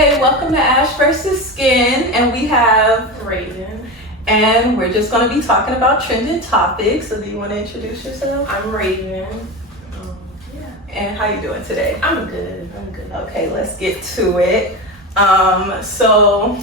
Hey, welcome to Ash versus Skin, and we have Raven. And we're just going to be talking about trending topics. So do you want to introduce yourself? I'm Raven. Yeah. And how you doing today? I'm good. Okay, let's get to it. So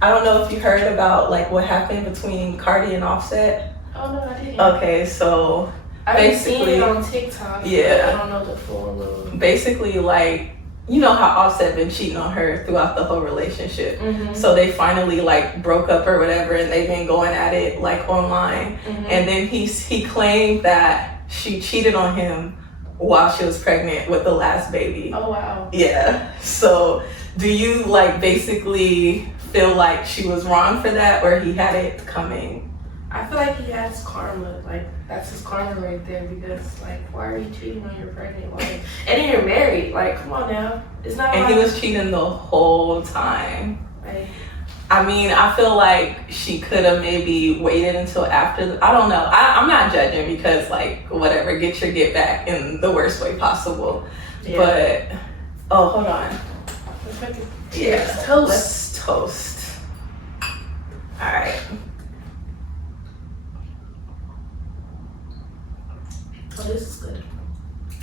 I don't know if you heard about like what happened between Cardi and Offset. Oh no, I didn't. Okay, so I've seen it on TikTok. Yeah. I don't know the full. Basically, like, you know how Offset been cheating on her throughout the whole relationship. Mm-hmm. So they finally like broke up or whatever, and they've been going at it like online. Mm-hmm. And then he claimed that she cheated on him while she was pregnant with the last baby. Oh wow. Yeah. So do you like basically feel like she was wrong for that, or he had it coming? I feel like he has karma. Like that's his karma right there. Because like, why are you cheating on your pregnant wife? And then you're married. Like, come on now. It's not. And like, he was cheating the whole time. Like, I mean, I feel like she could have maybe waited until after. I don't know. I'm not judging because, like, whatever, get your get back in the worst way possible. yeah. But, oh, hold on. Let's make it. Yeah. Cheers. Toast. Let's toast. All right. Oh, this is good.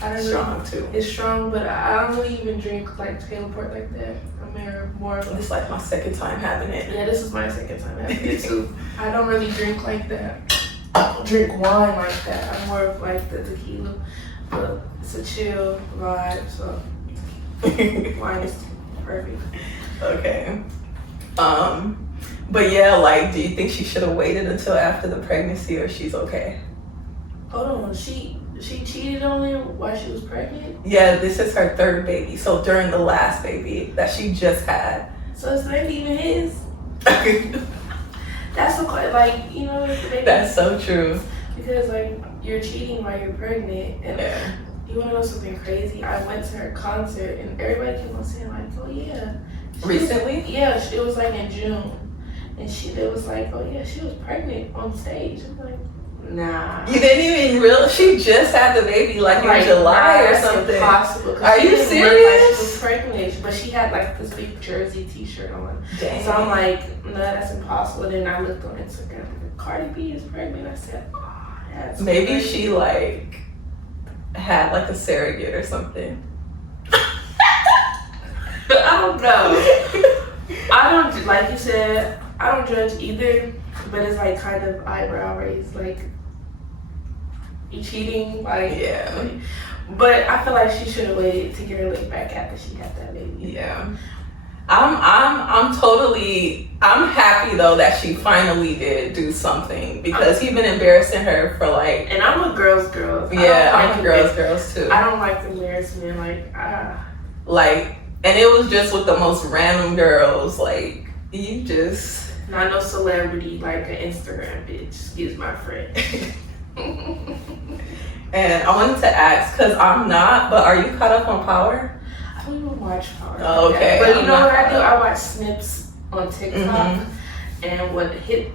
I don't Strong, too. It's strong, but I don't really even drink like Taylor Port like that. I'm more of It's like my second time having it. Yeah, this is my second time having it too. I don't really drink like that. I don't drink wine like that. I'm more of like the tequila, but it's a chill vibe, so wine is perfect. Okay. But yeah, like, do you think she should have waited until after the pregnancy, or she's okay? Hold on, she cheated on him while she was pregnant? Yeah, this is her third baby. So during the last baby that she just had. So it's not even his. That's like, you know, the baby. That's so true. Because like you're cheating while you're pregnant, and Yeah. you wanna know something crazy? I went to her concert and everybody kept on saying like, oh yeah. Recently? Yeah, it was like in June, and it was like, oh yeah, she was pregnant on stage. I'm like, nah. You didn't even realize she just had the baby like in July or something. Impossible. Are you serious? serious? Like she was pregnant, but she had like this big Jersey T-shirt on. Dang. So I'm like, no, that's impossible. And then I looked on Instagram, Cardi B is pregnant. I said, oh, that's Maybe crazy. she like had like a surrogate or something. I don't know. I don't, like you said, I don't judge either, but it's like kind of eyebrow raised, like you cheating, like Yeah. But I feel like she should have waited to get her lick back after she had that baby. Yeah. I'm happy though that she finally did do something, because he's been embarrassing her for like. And I'm a girl's girl. Yeah, I'm a girl's too. I don't like the embarrassment, Like, and it was just with the most random girls. Like, you just. not no celebrity, like an Instagram bitch. Excuse my friend. And I wanted to ask, because I'm not, but are you caught up on Power? I don't even watch Power. Oh, okay. But you I'm know not what I do? caught up. I watch snips on TikTok. And what hit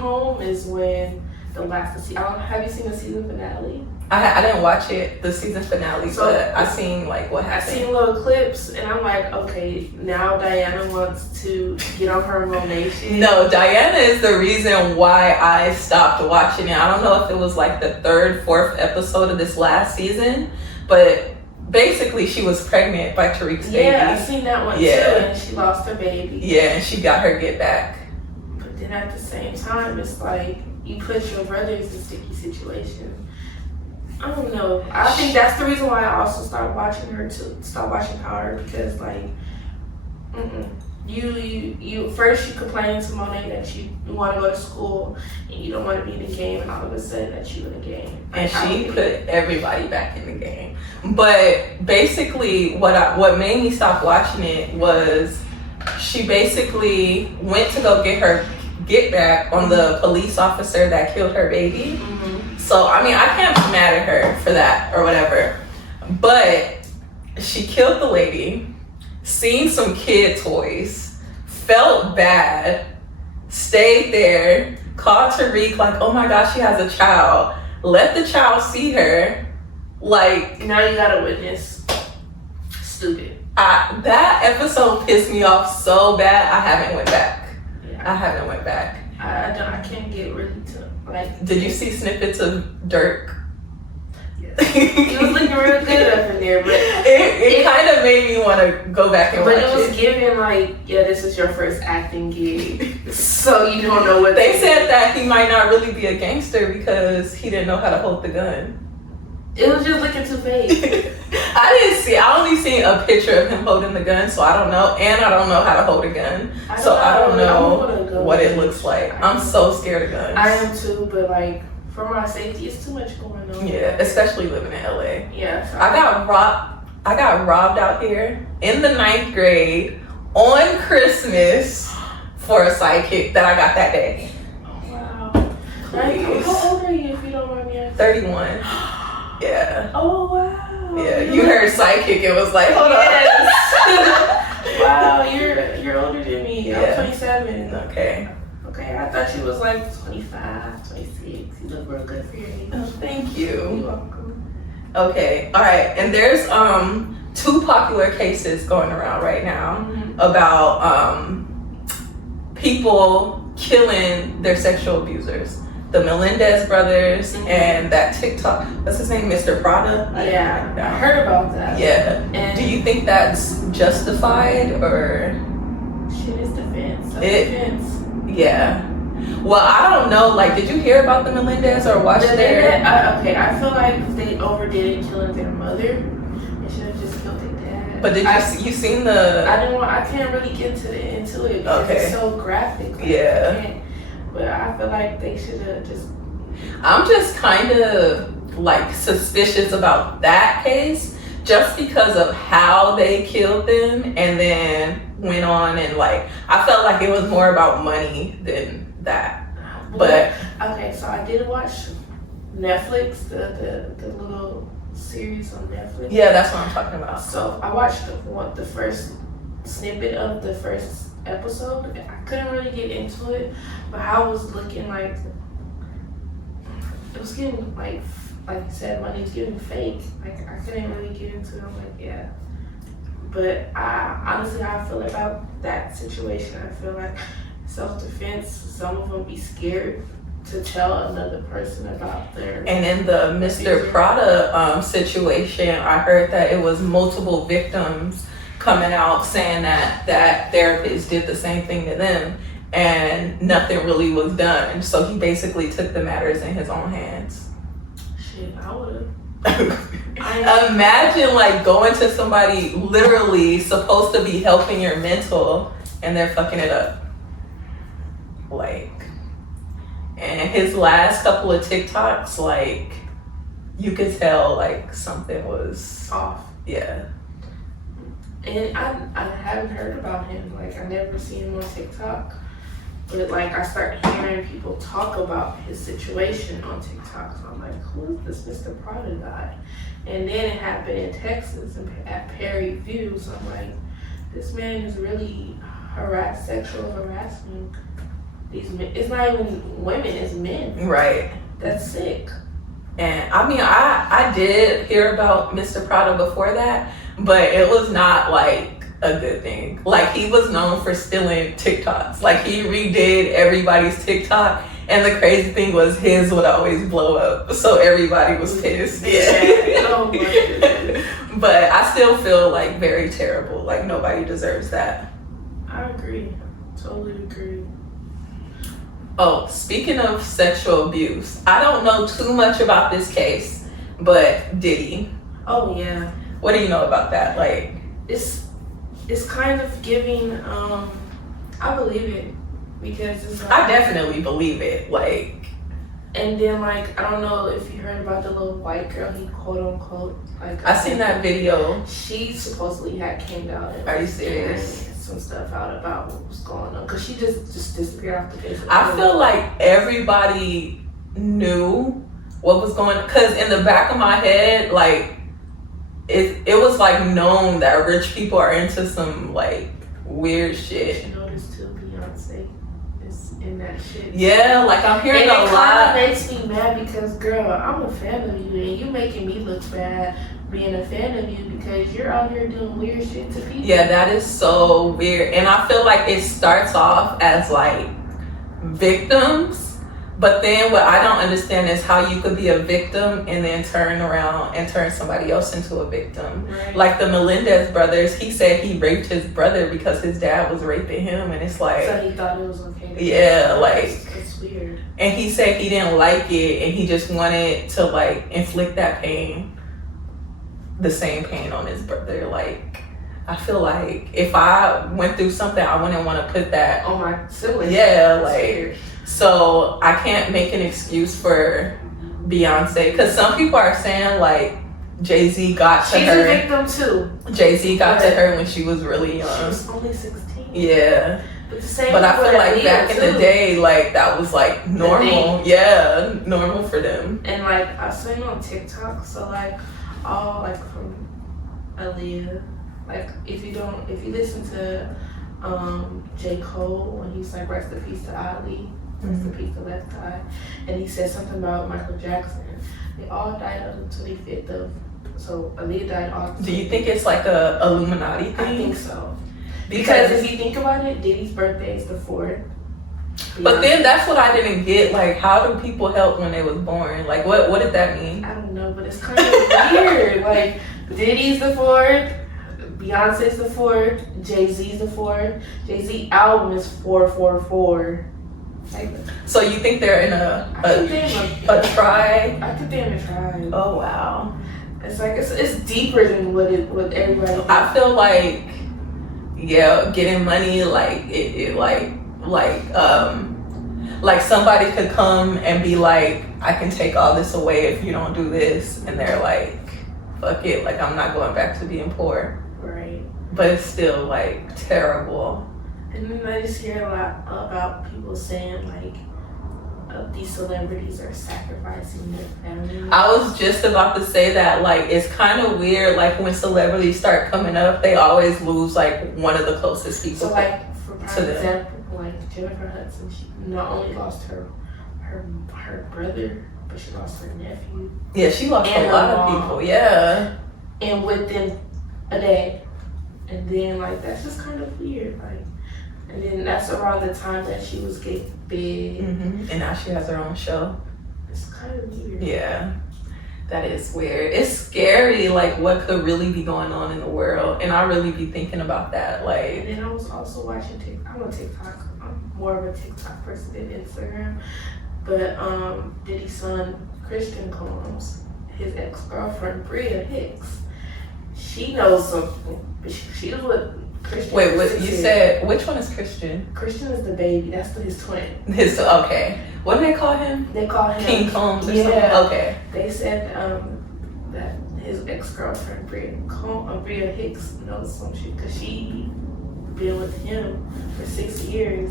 home is when have you seen the season finale? I didn't watch it, the season finale, So- but I seen like what I've happened. seen little clips, and I'm like, okay, now Diana wants to get on her Monation. No, Diana is the reason why I stopped watching it. I don't know if it was like the third, fourth episode of this last season, but basically she was pregnant by Tariq's baby. Yeah, I've seen that one Yeah. too, and she lost her baby. Yeah, and she got her get back. But then at the same time, it's like you put your brothers in sticky situation. I don't know. I think that's the reason why I also stopped watching Power, because like, you first you complain to Monet that you want to go to school and you don't want to be in the game, and all of a sudden that you in the game. And she put everybody back in the game. But basically, what made me stop watching it was she basically went to go get her get back on the police officer that killed her baby. So, I mean, I can't be mad at her for that or whatever. But she killed the lady, seen some kid toys, felt bad, stayed there, called Tariq like, oh my gosh, she has a child. Let the child see her. Like, now you got a witness. Stupid. That episode pissed me off so bad. I haven't went back. Yeah. I haven't went back. I can't get really to like. Did you see snippets of Dirk? Yes. He was looking real good up in there, but it kind of made me want to go back and watch it. But it was giving like, yeah, this is your first acting gig, so you don't know what they said that he might not really be a gangster because he didn't know how to hold the gun. It was just looking too fake. I only seen a picture of him holding the gun, so I don't know, and I don't know how to hold a gun, I don't know what it looks like. I'm so scared of guns. I am too, but like for my safety, it's too much going on. Yeah, especially living in LA. Yeah, so I got robbed out here in the 9th grade on Christmas for a sidekick that I got that day. Wow. Like, how old are you if you don't mind me asking? 31. Yeah. Oh wow. Yeah, you heard sidekick. It was like, hold yes. Wow, you're older than me. Yeah. I'm 27. Okay. Okay, I thought you was like 25, 26. You look real good for your age. Oh, thank you. You're welcome. Okay. All right. And there's 2 popular cases going around right now about people killing their sexual abusers. The Melendez brothers and that TikTok, what's his name, Mr. Prada? Yeah, I heard about that. Yeah. And do you think that's justified or? Shit is defense. Defense. Yeah. Well, I don't know. Like, did you hear about the Melendez or watch their? Okay, I feel like they overdid it killing their mother. They should have just killed their dad. But did you seen the? I can't really get into it because it's so graphic. Like, yeah. But I feel like they should have just. I'm just kind of like suspicious about that case just because of how they killed them and then went on and like, I felt like it was more about money than that. But okay, so I did watch Netflix, the little series on Netflix. Yeah, that's what I'm talking about. So I watched the first snippet of the first episode. I couldn't really get into it, but how it was looking like it was getting like you said, money was getting fake. Like I couldn't really get into it. I'm like, yeah. But honestly, how I feel about that situation, I feel like self-defense, some of them be scared to tell another person about their. And in the Mr. Prada situation, I heard that it was multiple victims coming out saying that therapist did the same thing to them and nothing really was done. So he basically took the matters in his own hands. Shit, I would've. Imagine like going to somebody literally supposed to be helping your mental and they're fucking it up. Like, and his last couple of TikToks, like, you could tell like something was off. Yeah. And I haven't heard about him. Like, I never seen him on TikTok. But, like, I start hearing people talk about his situation on TikTok. So I'm like, who is this Mr. Prada guy? And then it happened in Texas and at Perry View. So I'm like, this man is really sexual harassing these men. It's not even women, it's men. Right. That's sick. And I mean, I did hear about Mr. Prada before that, but it was not like a good thing. Like, he was known for stealing TikToks. Like, he redid everybody's TikTok, and the crazy thing was his would always blow up, so everybody was pissed. Yeah. Oh my goodness. But I still feel like very terrible. Like, nobody deserves that. I agree. Totally agree. Oh, speaking of sexual abuse, I don't know too much about this case, but Diddy. Oh yeah. What do you know about that? Like, it's kind of giving. I believe it because it's. Like, I definitely believe it. Like, and then like I don't know if you heard about the little white girl he quote unquote like. I seen that video. She supposedly had came out and are you serious? Some stuff out about what was going on because she just disappeared off the face of the I feel like everybody knew what was going on because in the back of my head, like it was like known that rich people are into some like weird shit. You noticed too, Beyonce is in that shit. Yeah, like I'm hearing and a lot. It makes me mad because girl, I'm a fan of you and you making me look bad being a fan of you because you're out here doing weird shit to people. Yeah, that is so weird. And I feel like it starts off as like victims, but then what I don't understand is how you could be a victim and then turn around and turn somebody else into a victim. Right. Like the Melendez brothers, he said he raped his brother because his dad was raping him, and it's like, so he thought it was okay. Yeah, like it's weird. And he said he didn't like it, and he just wanted to like inflict that pain, the same pain on his brother. Like, I feel like if I went through something, I wouldn't want to put that on my siblings. Yeah, That's like weird. So I can't make an excuse for Beyonce, because some people are saying like Jay-Z got to She's her. a victim too. Jay-Z got to her when she was really She young. was only 16. Yeah. But the same. But I feel like back in the too. day, like that was like normal. Yeah, normal for them. And like I seen on TikTok, so like all like from Aaliyah, like if you listen to J. Cole when he's like rest in peace to Ali, rest in peace to Left Eye, and he said something about Michael Jackson. They all died on the 25th of. So Aaliyah died August. Do you think it's like a Illuminati thing? I think so. Because if you think about it, Diddy's birthday is the 4th. But then that's what I didn't get. Like, how do people help when they was born? Like, what did that mean? I don't know, but it's kind of weird. Like, Diddy's the 4th, Beyonce's the 4th, Jay-Z's the 4th. Jay-Z album is 444. Like, so you think they're in a tribe? I could think in a tribe. Oh wow. It's like it's deeper than what everybody thinks. I feel like getting money, like it like somebody could come and be like, I can take all this away if you don't do this, and they're like, fuck it, like I'm not going back to being poor. Right. But it's still like terrible. And then I just hear a lot about people saying like these celebrities are sacrificing their family. I was just about to say that, like, it's kind of weird, like when celebrities start coming up, they always lose like one of the closest people. So like for them. example, like Jennifer Hudson, she not only lost her brother, but she lost her nephew. Yeah, she lost a lot of people. Yeah. And within a day, and then like that's just kind of weird, like. And then that's around the time that she was getting big. Mm-hmm. And now she has her own show. It's kind of weird. Yeah, that is weird. It's scary, like what could really be going on in the world. And I really be thinking about that. Like, and then I was also watching TikTok. I'm on TikTok. I'm more of a TikTok person than Instagram. But Diddy's son, Christian Combs, his ex-girlfriend, Bria Hicks, she knows something. She was with Christian. Wait, what you said? Which one is Christian? Christian is the baby. That's his twin. Okay. What do they call him? They call him King Combs or yeah. something? Okay. They said that his ex-girlfriend Bria Hicks knows some shit because she been with him for 6 years,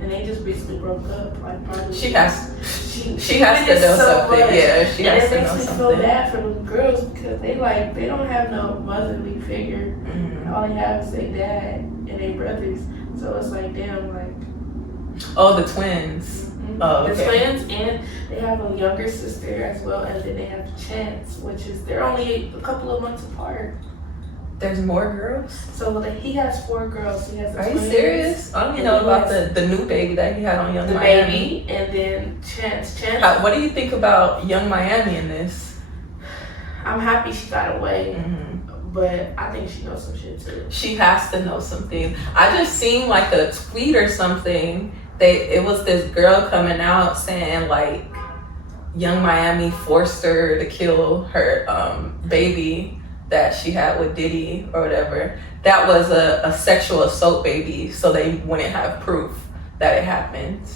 and they just basically broke up. Like probably She has she to know so something. much. Yeah, she has to and know it makes me something. feel bad for them girls because they don't have no motherly figure. Mm-hmm. All they have is their dad and their brothers. So it's like damn, like. Oh, the twins. Mm-hmm. Oh, The okay. twins, and they have a younger sister as well, and then they have Chance, which is they're only a couple of months apart. There's more girls? So he has 4 girls. He has the Are you twins, serious? I don't even know about the new baby that he had on Young the Miami. baby, and then Chance. What do you think about Young Miami in this? I'm happy she got away, Mm-hmm. but I think she knows some shit too. She has to know something. I just seen like a tweet or something. It was this girl coming out saying like Young Miami forced her to kill her baby that she had with Diddy or whatever. That was a sexual assault baby, so they wouldn't have proof that it happened.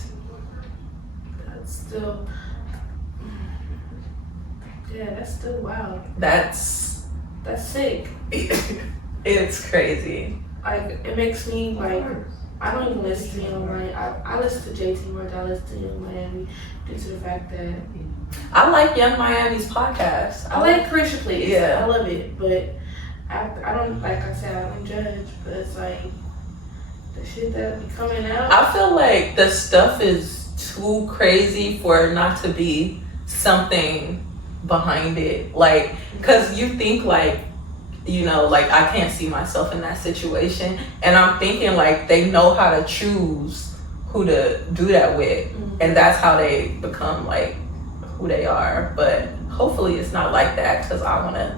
That's still, yeah, that's still wild. That's sick. it's crazy. Like it makes me like. I don't even listen to Young Miami. I listen to JT more than I listen to Young Miami due to the fact that I like Young Miami's podcast. I like Carisha Please. Yeah. I love it, but I don't, like I said, I don't judge, but it's like the shit that be coming out. I feel like the stuff is too crazy for it not to be something behind it, like, because you think like, you know, like I can't see myself in that situation, and I'm thinking like they know how to choose who to do that with, and that's how they become like who they are. But hopefully it's not like that, because I want to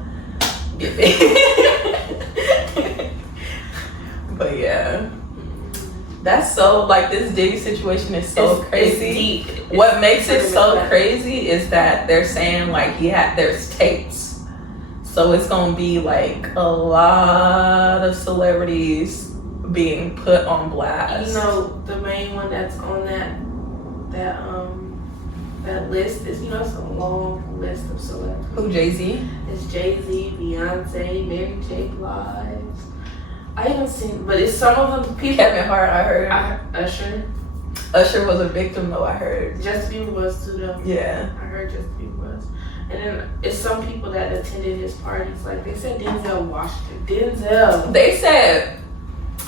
get big. But yeah, that's so, like, this Diddy situation is so crazy. It's deep. What makes it so crazy is that they're saying like there's tapes, so it's gonna be like a lot of celebrities being put on blast. You know, the main one that's on that list is, you know, it's a long list of celebrities. Who, Jay-Z? It's Jay-Z, Beyonce, Mary J. Blige. I haven't seen, but it's some of them people. Kevin Hart, I heard. Usher. Usher was a victim though, I heard. Justin Bieber was too though. Yeah. I heard Justin Bieber was. And then it's some people that attended his parties. Like they said Denzel Washington. Denzel. They said,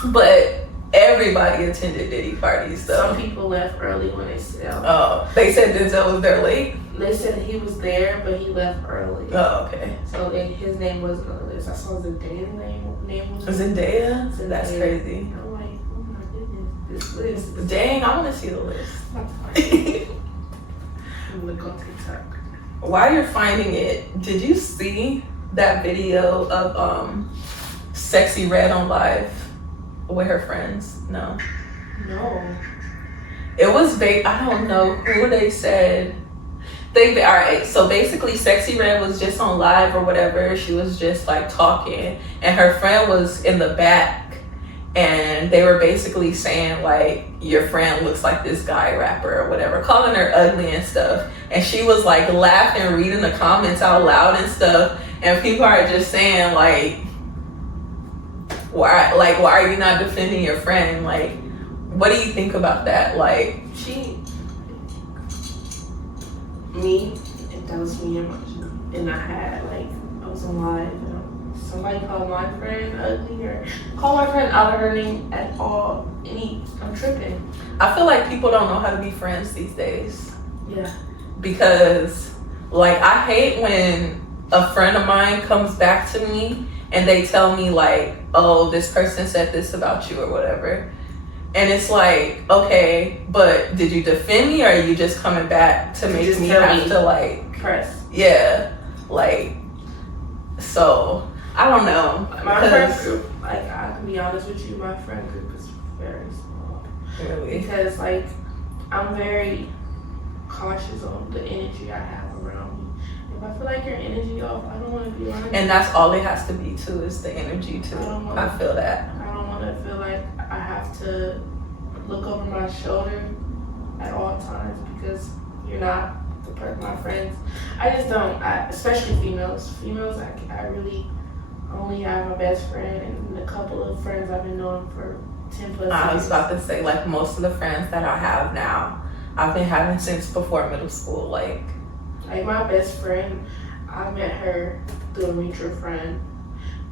but everybody attended Diddy parties though. Some people left early when they said. Oh, they said Denzel was there late? They said he was there, but he left early. Oh, okay. So his name wasn't on the list. I saw Zendaya's name was Zendaya? That's crazy. I'm like, oh my goodness, this list. Dang, I want to see the list. I'm gonna look on TikTok. While you're finding it, did you see that video of Sexyy Red on live with her friends? No. No. It was I don't know who they said. Alright, so basically Sexyy Red was just on live or whatever. She was just like talking, and her friend was in the back, and they were basically saying like, your friend looks like this guy rapper or whatever, calling her ugly and stuff. And she was like laughing, reading the comments out loud and stuff, and people are just saying like, why are you not defending your friend? Like, what do you think about that? Like, that was me and I had like, I was on live, you know, somebody called my friend ugly or call my friend out of her name at all. I'm tripping. I feel like people don't know how to be friends these days. Yeah. Because like, I hate when a friend of mine comes back to me and they tell me like, oh, this person said this about you or whatever. And it's like, okay, but did you defend me, or are you just coming back to make me have to like press? Yeah, like, so I don't know. My friend group, like, I can be honest with you, my friend group is very small. Really? Because like, I'm very cautious on the energy I have around me. If I feel like your energy off, I don't want to be around you. And that's all it has to be too, is the energy too. I feel that. I don't want to feel like I have to look over my shoulder at all times because you're not the person, my friends. I just don't, especially females. Females, I really only have my best friend and a couple of friends I've been knowing for 10 plus years. I was about to say, like, most of the friends that I have now, I've been having since before middle school. Like my best friend, I met her through a mutual friend,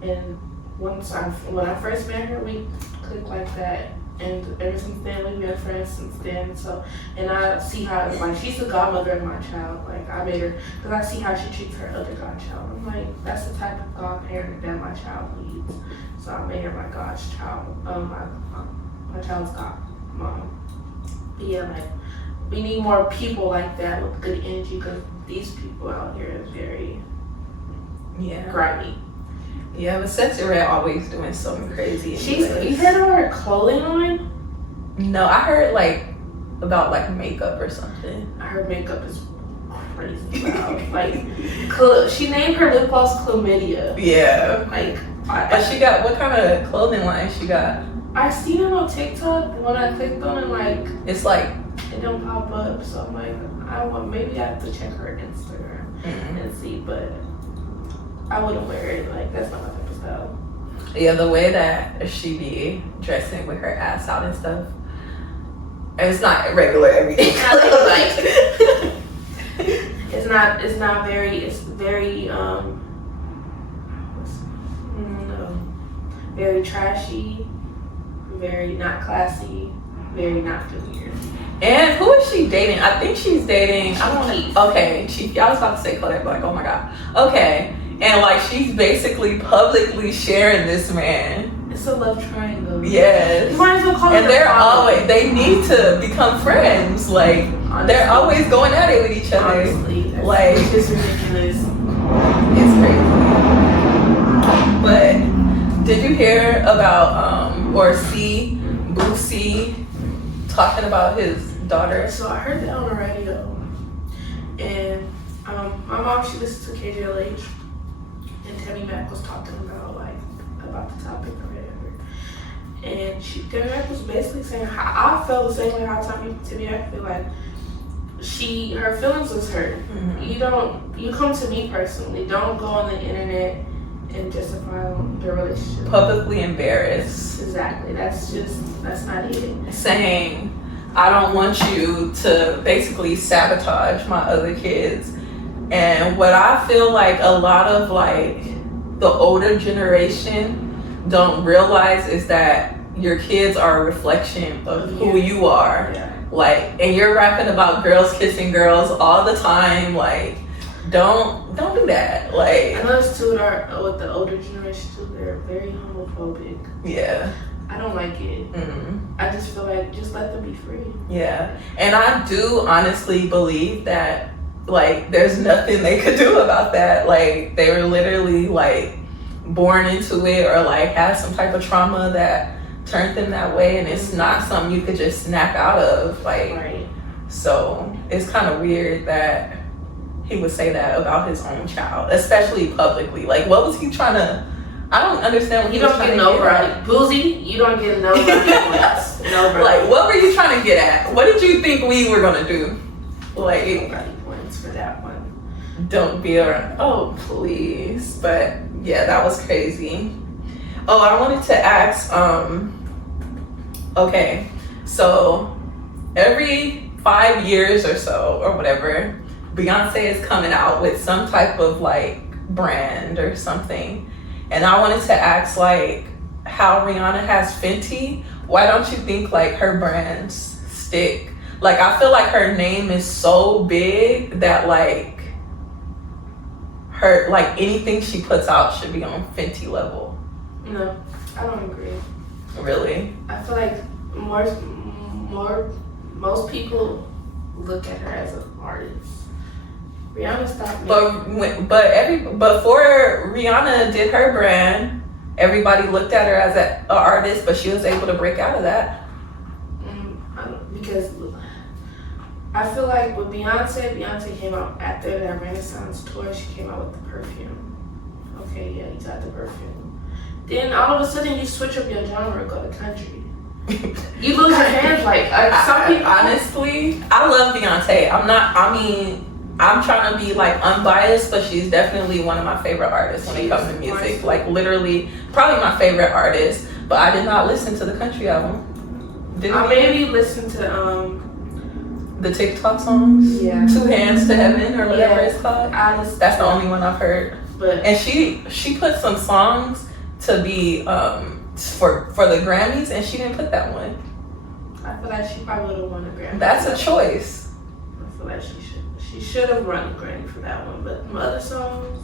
and when I first met her, we clicked like that, and ever since then we've been friends since then. So, and I see how, like, she's the godmother of my child. Like, I made her because I see how she treats her other godchild. I'm like, that's the type of godparent that my child needs. So I made her my godchild, my child's godmom. But yeah, like, we need more people like that with good energy, because these people out here is very grimy. Yeah, but Sexyy Red always doing something crazy. You heard about her clothing line? No, I heard like about like makeup or something. Her makeup is crazy loud. Like, she named her lip gloss Chlamydia. Yeah. Like, but she got, what kind of clothing line she got? I seen it on TikTok. When I clicked on it, like, it's like, it don't pop up. So I'm like, maybe I have to check her Instagram and see, but I wouldn't wear it. Like, that's not my type of style. Yeah, the way that she be dressing with her ass out and stuff, and it's not regular everyday. It's very very trashy, very not classy, very not familiar. And who is she dating? I think she's dating. I don't want to. Okay, I was about to say Kodak Black. Oh my god. Okay, and like she's basically publicly sharing this man. It's a love triangle. Yes. You might as well call and it. they're always. They need to become friends. Like honestly, they're always going at it with each other. Honestly, like it's ridiculous. It's crazy. But did you hear about or see Boosie talking about his daughter? So I heard that on the radio, and my mom, she listens to KJLH, and Tammy Mac was talking about about the topic or whatever, and Tammy Mac was basically saying how I felt the same way how Tammy Mac feel like her feelings was hurt. Mm-hmm. You come to me personally. Don't go on the internet and justify your relationship. Publicly embarrassed. Exactly. That's not it. Saying, I don't want you to basically sabotage my other kids. And what I feel like a lot of like the older generation don't realize is that your kids are a reflection of who you are. Yeah. Like, and you're rapping about girls kissing girls all the time. Like, don't do that. Like, I noticed too with the older generation too, they're very homophobic. Yeah. I don't like it. Mm-hmm. I just feel like just let them be free. Yeah, and I do honestly believe that like there's nothing they could do about that. Like they were literally like born into it or like had some type of trauma that turned them that way, and it's not something you could just snap out of. Like, right. So it's kind of weird that he would say that about his own child, especially publicly. Like, what was he trying to? I don't understand what you don't get nobody. Boosie, you don't get nobody. Nobody. Like, what were you trying to get at? What did you think we were gonna do? Like, nobody points for that one. Don't be around. Oh, please. But yeah, that was crazy. Oh, I wanted to ask. Okay, so every 5 years or so, or whatever, Beyonce is coming out with some type of like brand or something. And I wanted to ask, like, how Rihanna has Fenty. Why don't you think like her brands stick? Like, I feel like her name is so big that like her, like anything she puts out should be on Fenty level. No, I don't agree. Really? I feel like most people look at her as an artist. Rihanna stopped making. But before Rihanna did her brand, everybody looked at her as an artist, but she was able to break out of that. Because I feel like with Beyonce came out after that Renaissance tour. She came out with the perfume. Okay, yeah, you got the perfume. Then all of a sudden you switch up your genre, go to country. You lose your hands. Like some people. Honestly, I love Beyonce. I'm trying to be like unbiased, but she's definitely one of my favorite artists when it comes to music. Like literally, probably my favorite artist. But I did not listen to the country album. I maybe listened to the TikTok songs. Yeah. 2 Hands to Heaven or whatever it's called. That's the only one I've heard. But and she put some songs to be for the Grammys, and she didn't put that one. I feel like she probably would have won a Grammy. That's a choice. I feel like she should have run a Grammy for that one. But my other songs,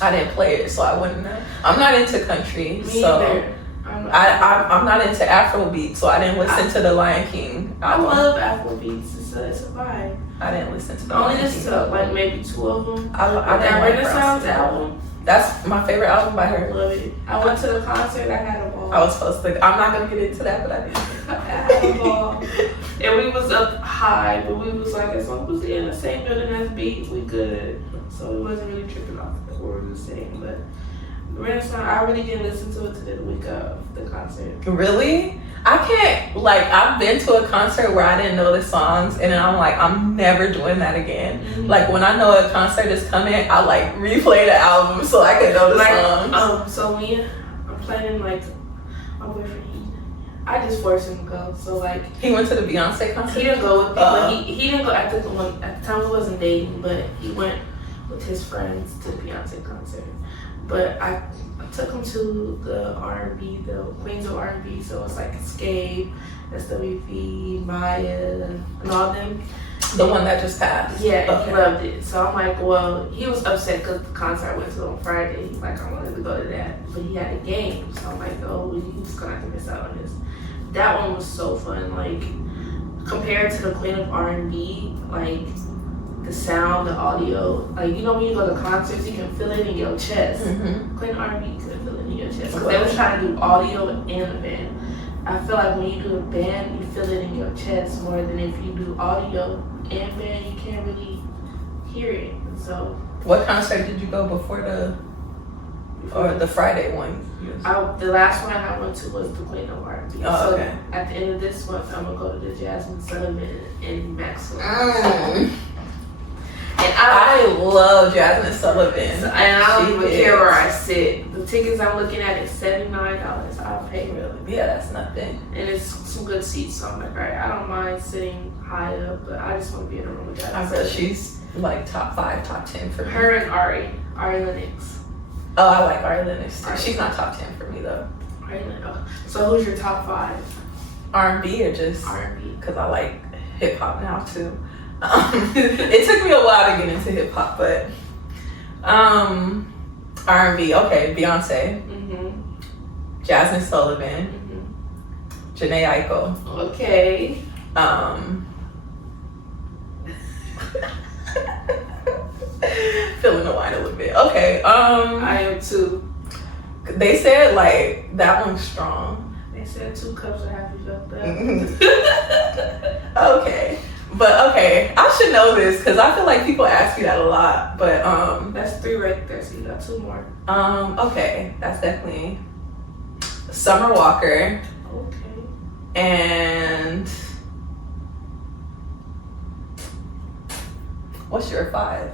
I didn't play it, so I wouldn't know. I'm not into country, so either. I'm not into Afrobeat, so I didn't listen to the Lion King album. I love Afrobeats. It's a vibe. I didn't listen to the Only Lion listen King. to like maybe 2 of them. I that like Renaissance album. That's my favorite album by her. I love it. I went to the concert. I had a ball. I was supposed to. I'm not gonna get into that, but I did. I had a ball. And we was up high, but we was like, as long as we was in the same building as Beat, we good. So it wasn't really tripping off the chord we were saying. But the Renaissance, I really didn't listen to it till the week of the concert. Really? I can't, like, I've been to a concert where I didn't know the songs, and then I'm like, I'm never doing that again. Mm-hmm. Like, when I know a concert is coming, I, like, replay the album so I can know the songs. So me, I'm planning, like, my boyfriend, I just forced him to go. So, like... He went to the Beyonce concert? He didn't go with me, but he didn't go after the one, at the time we wasn't dating, but he went with his friends to the Beyonce concert. But I took him to the R&B, the Queens of R&B, so it's like Escape SWV, Maya, and all them. The one that just passed. Yeah, Okay. he loved it. So I'm like, well, he was upset because the concert I went to on Friday. He's like, I wanted to go to that, but he had a game. So I'm like, oh, he's gonna have to miss out on this. That one was so fun. Like, compared to the Queen of R&B, like, the sound, the audio, like, you know when you go to concerts, you can feel it in your chest. Mm-hmm. Queen of R&B, you couldn't feel it in your chest. Because they was trying to do audio and a band. I feel like when you do a band, you feel it in your chest more than if you do audio and band, you can't really hear it. So, What concert did you go before the Friday one? the last one I went to was the Queen of R&B. Oh, okay. So at the end of this month, I'm gonna go to the Jasmine Sullivan in Maxwell. And I love Jasmine Sullivan. and I don't She even is. care where I sit. The tickets I'm looking at is $79. I'll pay really. Yeah, that's nothing. And it's some good seats, so I'm like, all right, I don't mind sitting high up, but I just want to be in a room with Jasmine. I bet she's like top 5, top 10 for me. Her and Ari Lennox. Oh, I like Ari Lennox too. She's not top 10 for me though. Ari Lennox. So who's your top 5? R&B or just R&B. because I like hip hop now too. It took me a while to get into hip hop, but R&B. Okay, Beyonce, Jasmine Sullivan, Janae Aiko. Okay. Feeling the wine a little bit. Okay. I am too. They said like that one's strong. They said 2 cups of happy fucked up. Okay. But okay, I should know this because I feel like people ask you that a lot. But That's 3 right there, so you got 2 more. okay, that's definitely Summer Walker Okay. and what's your 5?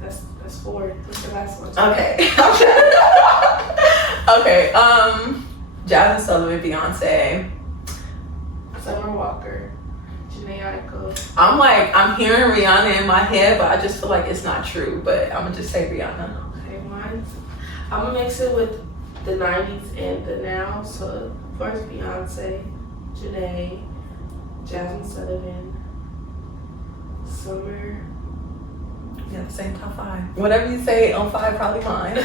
That's 4. What's the last one? Okay. Okay. Jasmine Sullivan, Beyonce. Summer Walker, Janae Aiko. I'm hearing Rihanna in my head, but I just feel like it's not true. But I'm gonna just say Rihanna. Okay, mine. I'm gonna mix it with the 90s and the now. So first Beyonce, Janae, Jasmine Sullivan, Summer. Yeah, same top 5. Whatever you say on 5, probably mine.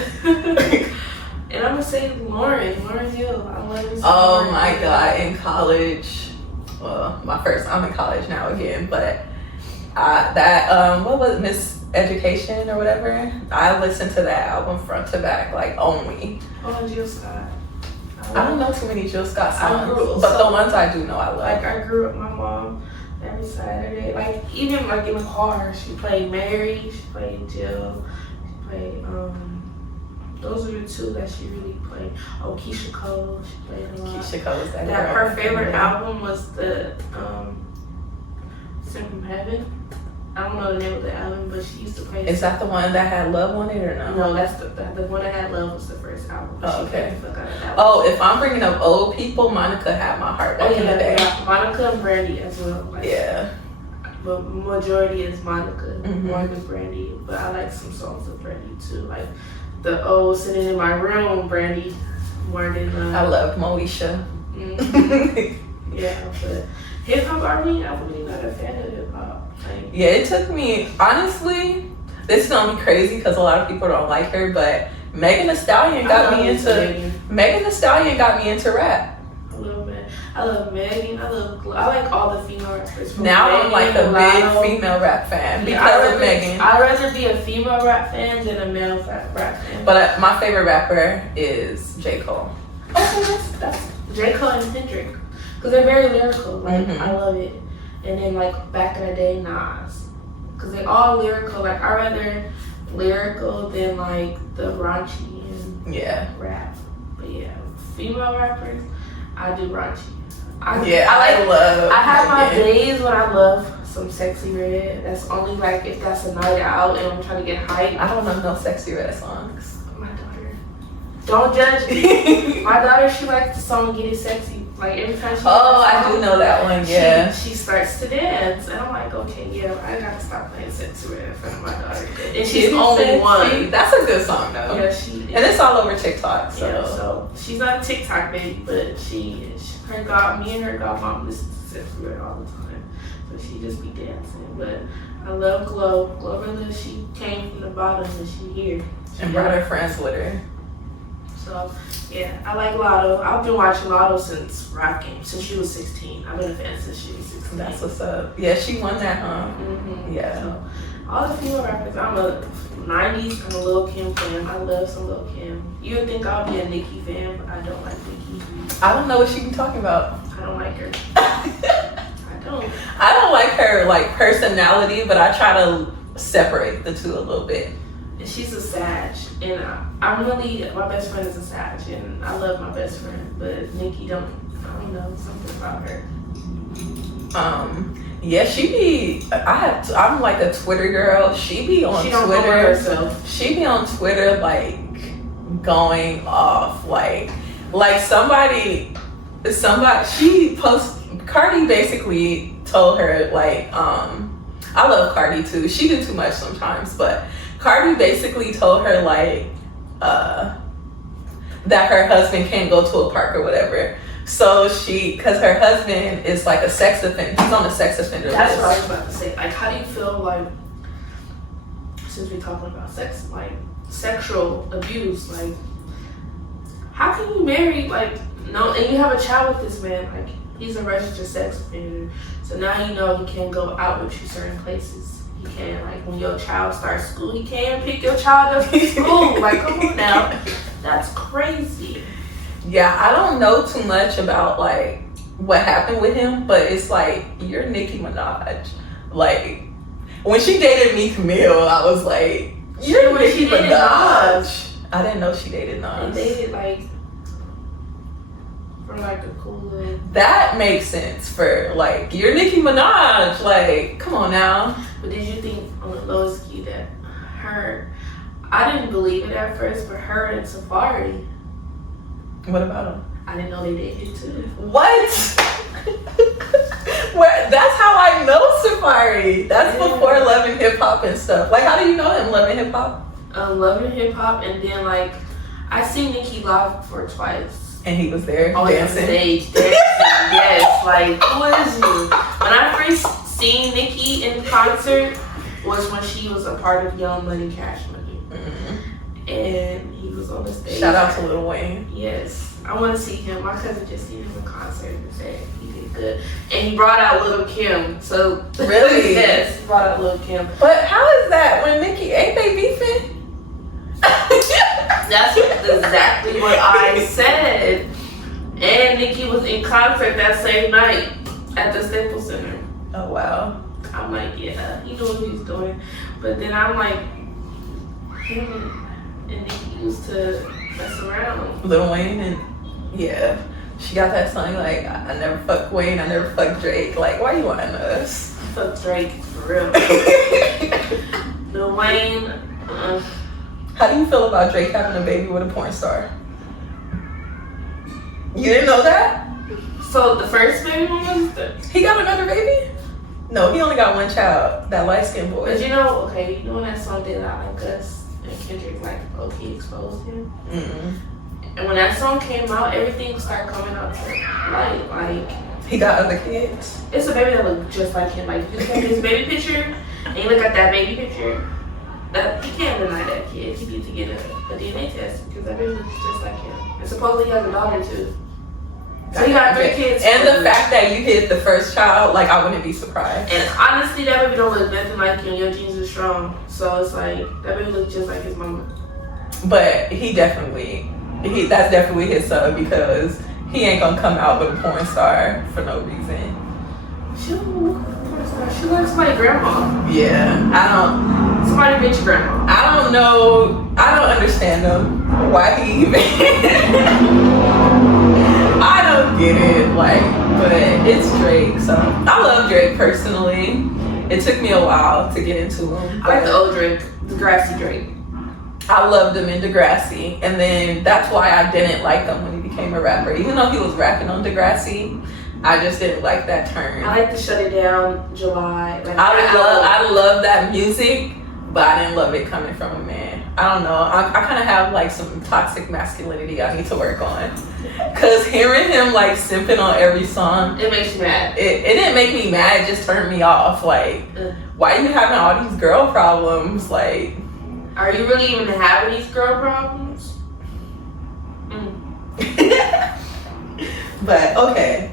And I'm gonna say Lauren Hill. I love this. Oh my God! In college, well, I'm in college now again, but what was it, Miss Education or whatever? I listened to that album front to back, like only. Oh, and Jill Scott. I don't know too many Jill Scott songs, grew- but so- the ones I do know, I love. Like I grew up with my mom every Saturday. Like even like in the car, she played Mary, she played Jill, she played those are the 2 that she really played. Oh, Keisha Cole, she played a lot. Keisha Cole was that That girl. her favorite album was the Sent from Heaven. I don't know the name of the album, but she used to play. Is that the one that had Love on it or no? No, that's the one that had Love was the first album. Oh, She okay. played the fuck out of that one. Oh, if I'm bringing up old people, Monica Had My Heart back in the day. Yeah. Monica and Brandy as well. Like, Yeah. but majority is Monica Mhm. more than Brandy. But I like some songs of Brandy too, like the old Sitting in My Room Brandy more than. I loved Moesha. Mhm. Yeah, but hip hop R&B, I'm really not a fan of hip hop. Like, Yeah, it took me, honestly, this is gonna be crazy because a lot of people don't like her, but Megan Thee Stallion got me into rap. I love Megan. I like all the female rappers. From Now Megan, I'm like a Mulatto. big female rap fan Yeah, because of Megan. I'd rather be a female rap fan than a male rap fan. But my favorite rapper is J. Cole. Okay, that's J. Cole and Kendrick. Because they're very lyrical. Like, Mhm. I love it. And then, like, back in the day, Nas. Because they all lyrical. Like, I'd rather lyrical than, like, the raunchy and Yeah. rap. But, yeah, female rappers, I do raunchy. I have my Megan. days when I love some Sexyy Red. That's only, like, if that's a night out and I'm trying to get hyped. I don't know no Sexyy Red songs. My daughter. Don't judge me. My daughter, she likes the song Get It Sexy. Like every time she I do know that one, yeah. She starts to dance. And I'm like, okay, yeah, I gotta stop playing Sexyy Red in front of my daughter. And she's the only one. That's a good song though. Yeah, she is. And it's all over TikTok. So, yeah, so she's not a TikTok baby, but me and her godmom listen to Sexyy Red all the time. So she just be dancing. But I love Glow. Glorilla, she came from the bottom and she here. And brought her friends with her. So, yeah, I like Lotto. I've been watching Lotto since Rap Game, since she was 16. I've been a fan since she was 16. That's what's up. Yeah, she won that, huh? Mm-hmm. Yeah. So, all the female rappers, I'm a 90s, I'm a Lil Kim fan. I love some Lil Kim. You would think I'll be a Nicki fan, but I don't like Nicki. I don't know what she be talking about. I don't like her. I don't like her like personality, but I try to separate the two a little bit. She's a Sag, and my best friend is a Sag, and I love my best friend, but Nicki I don't know, something about her. Yeah, I'm like a Twitter girl. She be on Twitter herself. She be on Twitter like going off, like somebody she posts. Cardi basically told her like, I love Cardi too. She do too much sometimes, but Cardi basically told her like that her husband can't go to a park or whatever. So cause her husband is like a sex offender. He's on a sex offender list. That's what I was about to say. Like, how do you feel like, since we're talking about sex, like sexual abuse, like how can you marry and you have a child with this man, like he's a registered sex offender. So now you know he can't go out with you certain places. He can't, like when your child starts school, he can't pick your child up from school. Like, come on now. That's crazy. Yeah, I don't know too much about like what happened with him, but it's like, you're Nicki Minaj. Like when she dated me, Camille, I was like, you're Nicki Minaj. I didn't know she dated Nas. They dated like for like a cool little... That makes sense for like, you're Nicki Minaj. Like, come on now. But did you think on the lowest key that I didn't believe it at first, but her and Safari. What about him? I didn't know they dated too. What? That's how I know Safari. That's before Love and Hip Hop and stuff. Like, how do you know him? Love and Hip Hop? Love and Hip Hop, and then like I seen Nicki live for twice. And he was there on dancing. Stage dancing. Yes, like who is he? When I first seen Nicki in concert was when she was a part of Young Money Cash Money. Mm-hmm. And he was on the stage. Shout out to Lil Wayne. Yes. I want to see him. My cousin just seen him in concert and said he did good. And he brought out Lil Kim. So really? Yes, he brought out Lil Kim. But how is that when Nicki, ain't they beefing? That's exactly what I said. And Nicki was in concert that same night at the Staples Center. Oh wow. I'm like, yeah, he knew what he was doing. But then I'm like, him and Nicki used to mess around. Lil Wayne and yeah. She got that song like, I never fuck Wayne, I never fuck Drake. Like, why you wanting us? Fuck Drake, for real. Lil Wayne, How do you feel about Drake having a baby with a porn star? You didn't know that? So the first baby was he got another baby? No, he only got one child, that light-skinned boy. But you know when that song Did I Like Us, and Kendrick like okay exposed him? Mm-hmm. And when that song came out, everything started coming out to light. Like, he got other kids? It's a baby that looked just like him. Like, you look at his baby picture, and you look at that baby picture, that he can't deny that kid. He needs to get a DNA test because that baby looks just like him. And supposedly he has a daughter too. So he got 3 kids. And the fact that you hit the first child, like, I wouldn't be surprised. And honestly, that baby don't look nothing like him. Your genes are strong. So it's like, that baby looks just like his mama. But that's definitely his son because he ain't gonna come out with a porn star for no reason. She looks like grandma. Yeah, somebody bitch grandma. I don't know. I don't understand him. Why he even? I don't get it. Like, but it's Drake. So I love Drake personally. It took me a while to get into him. I like the old Drake, the grassy Drake. I loved him in Degrassi, and then that's why I didn't like him when he became a rapper. Even though he was rapping on Degrassi, I just didn't like that turn. I like to Shut It Down, July. Like, I love that music, but I didn't love it coming from a man. I don't know. I kind of have like some toxic masculinity I need to work on. Cause hearing him like simping on every song, it makes you mad. It didn't make me mad. It just turned me off. Like, why are you having all these girl problems? Like, are you really even having these girl problems? But okay.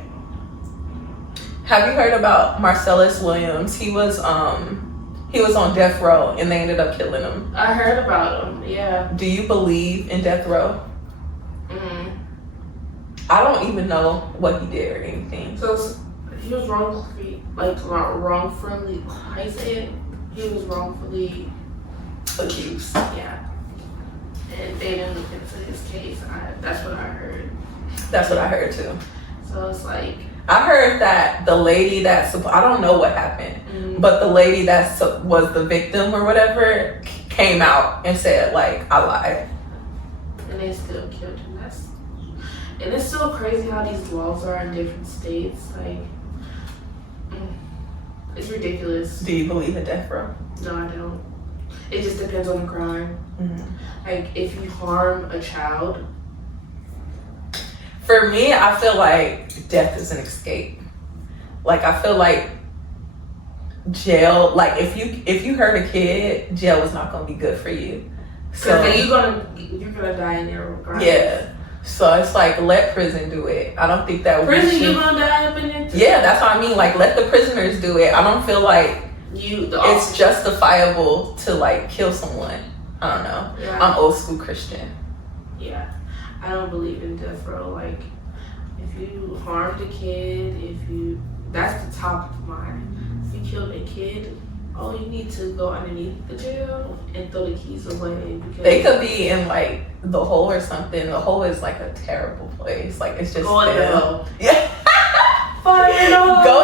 Have you heard about Marcellus Williams? He was on death row and they ended up killing him. I heard about him. Yeah. Do you believe in death row? I don't even know what he did or anything. So he was wrongfully, how you say it? He was wrongfully accused. Yeah. And they didn't look into his case. That's what I heard. That's what I heard too. So it's like, I heard that the lady I don't know what happened, but the lady that was the victim or whatever came out and said like, I lied. And they still killed him. And it's so crazy how these laws are in different states. Like, it's ridiculous. Do you believe in death row? No, I don't. It just depends on the crime. Like, if you harm a child. For me, I feel like death is an escape. Like, I feel like jail, like if you hurt a kid, jail is not gonna be good for you. So you're gonna die in there regardless. Yeah. So it's like, let prison do it. I don't think that prison, you're gonna die up in there too. Yeah, that's what I mean. Like, let the prisoners do it. I don't feel like it's justifiable to like kill someone. I don't know. Yeah. I'm old school Christian. Yeah, I don't believe in death row. Like, if you harmed a kid, that's the top of mine. If you killed a kid, you need to go underneath the jail and throw the keys away. Because they could be in like the hole or something. The hole is like a terrible place. Like, it's just go in the hole. Yeah. Go